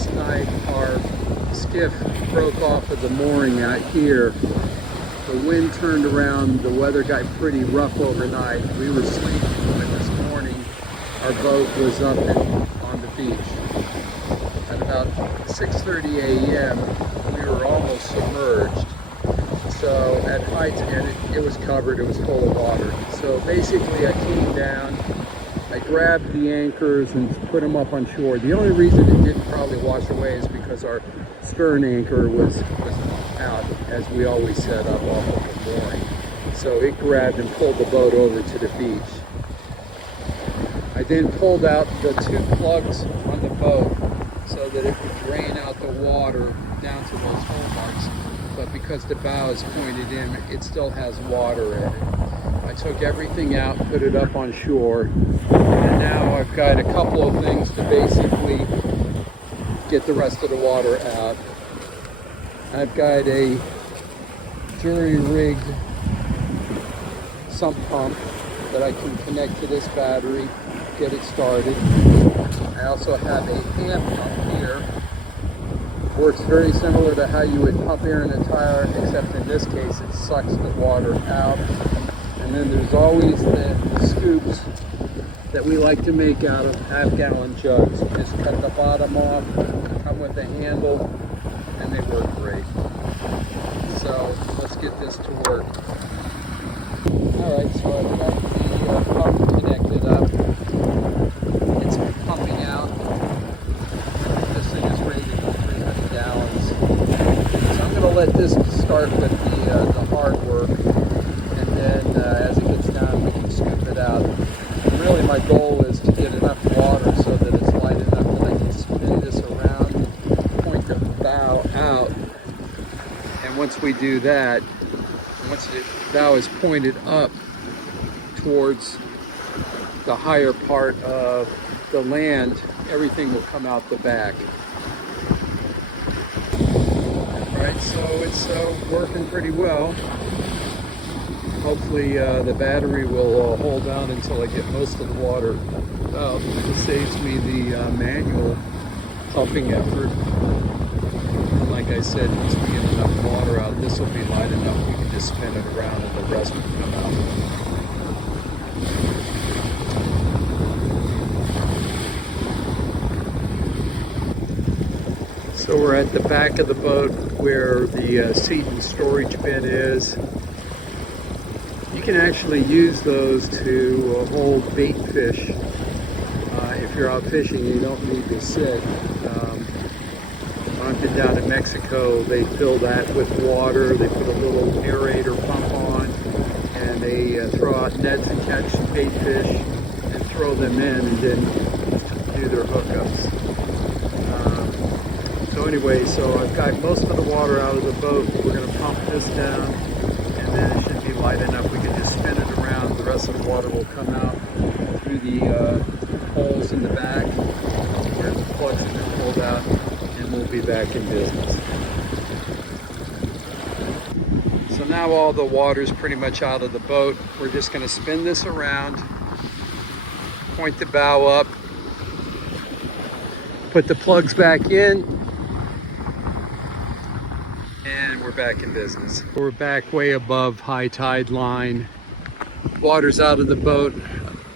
last night our skiff broke off of the mooring out here. The wind turned around, the weather got pretty rough overnight. We were sleeping, but this morning our boat was up on the beach. At about 6:30 a.m. we were almost submerged. So at high tide, it was covered, it was full of water. So basically I came down, I grabbed the anchors and put them up on shore. The only reason it didn't probably wash away is because our stern anchor was out, as we always set up off of the mooring. So it grabbed and pulled the boat over to the beach. I then pulled out the 2 plugs on the boat so that it would drain out the water down to those hole marks. But because the bow is pointed in, it still has water in it. I took everything out, put it up on shore, and now I've got a couple of things to basically get the rest of the water out. I've got a jury-rigged sump pump that I can connect to this battery, get it started. I also have a hand pump here. Works very similar to how you would pump air in a tire, except in this case it sucks the water out. And then there's always the scoops that we like to make out of half-gallon jugs. Just cut the bottom off, come with a handle, and they work great. So let's get this to work. Alright, so I've got the pump connected up. It's pumping out. This thing is rated 300 gallons. So I'm going to let this start with the hard work, and then as it gets down we can scoop it out. And really my goal is to get enough water so that it's light enough that I can spin this around, point the bow out, and once we do that, once the bow is pointed up towards the higher part of the land, everything will come out the back. Alright, so it's working pretty well. Hopefully the battery will hold on until I get most of the water out. It saves me the manual pumping effort. And like I said, once we get enough water out, this will be light enough we can just spin it around and the rest will come out. So we're at the back of the boat where the seat and storage bin is. You can actually use those to hold bait fish. If you're out fishing, you don't need to sit. I've been down in Mexico, they fill that with water, they put a little aerator pump on, and they throw out nets and catch bait fish and throw them in and then do their hookups. So anyway, so I've got most of the water out of the boat. We're going to pump this down, and then it should be light enough we can just spin it around. The rest of the water will come out through the holes in the back where the plugs have been pulled out, and we'll be back in business. So now all the water's pretty much out of the boat. We're just going to spin this around, point the bow up, put the plugs back in, and we're back in business. We're back way above high tide line. Water's out of the boat.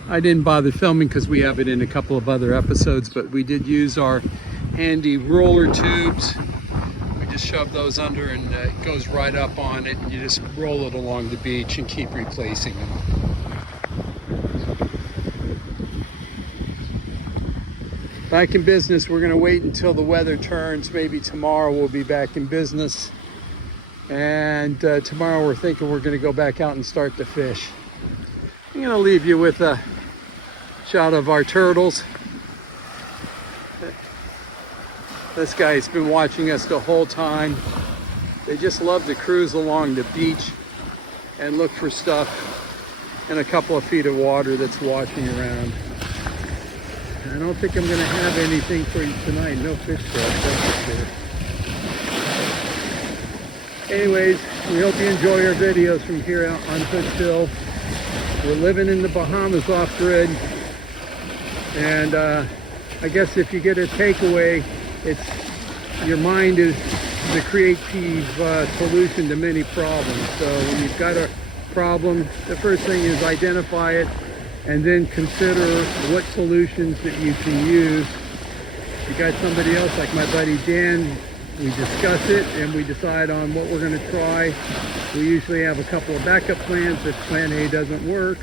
I didn't bother filming because we have it in a couple of other episodes, but we did use our handy roller tubes. We just shove those under and it goes right up on it, and you just roll it along the beach and keep replacing them. Back in business. We're going to wait until the weather turns. Maybe tomorrow we'll be back in business. And tomorrow we're thinking we're going to go back out and start to fish. I'm going to leave you with a shot of our turtles. This guy's been watching us the whole time. They just love to cruise along the beach and look for stuff in a couple of feet of water that's washing around. I don't think I'm going to have anything for you tonight. No fish for us, that's for sure. Anyways, we hope you enjoy our videos from here out on Hood. We're living in the Bahamas off-grid. And I guess if you get a takeaway, your mind is the creative solution to many problems. So when you've got a problem, the first thing is identify it and then consider what solutions that you can use. You got somebody else like my buddy Dan, we discuss it and we decide on what we're going to try. We usually have a couple of backup plans if plan A doesn't work.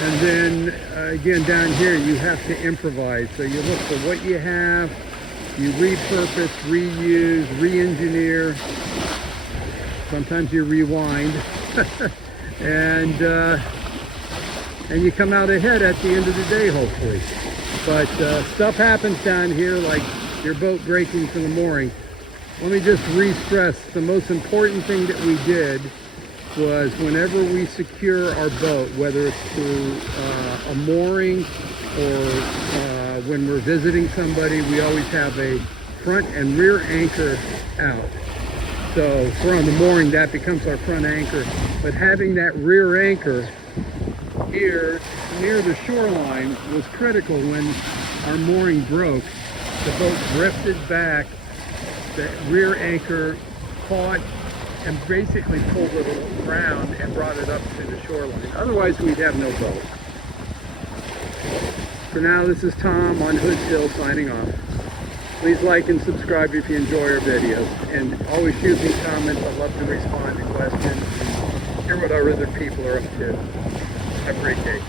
And then again down here you have to improvise. So you look for what you have, you repurpose, reuse, re-engineer. Sometimes you rewind. and you come out ahead at the end of the day, hopefully. But stuff happens down here, like your boat breaking from the mooring. Let me just re-stress, the most important thing that we did was whenever we secure our boat, whether it's to a mooring or when we're visiting somebody, we always have a front and rear anchor out. So if we're on the mooring, that becomes our front anchor. But having that rear anchor here near the shoreline was critical. When our mooring broke, the boat drifted back, the rear anchor caught and basically pulled it around and brought it up to the shoreline. Otherwise, we'd have no boat. For now, this is Tom on Hood Hill signing off. Please like and subscribe if you enjoy our videos. And always shoot me comments. I love to respond to questions and hear what our other people are up to. Have a great day.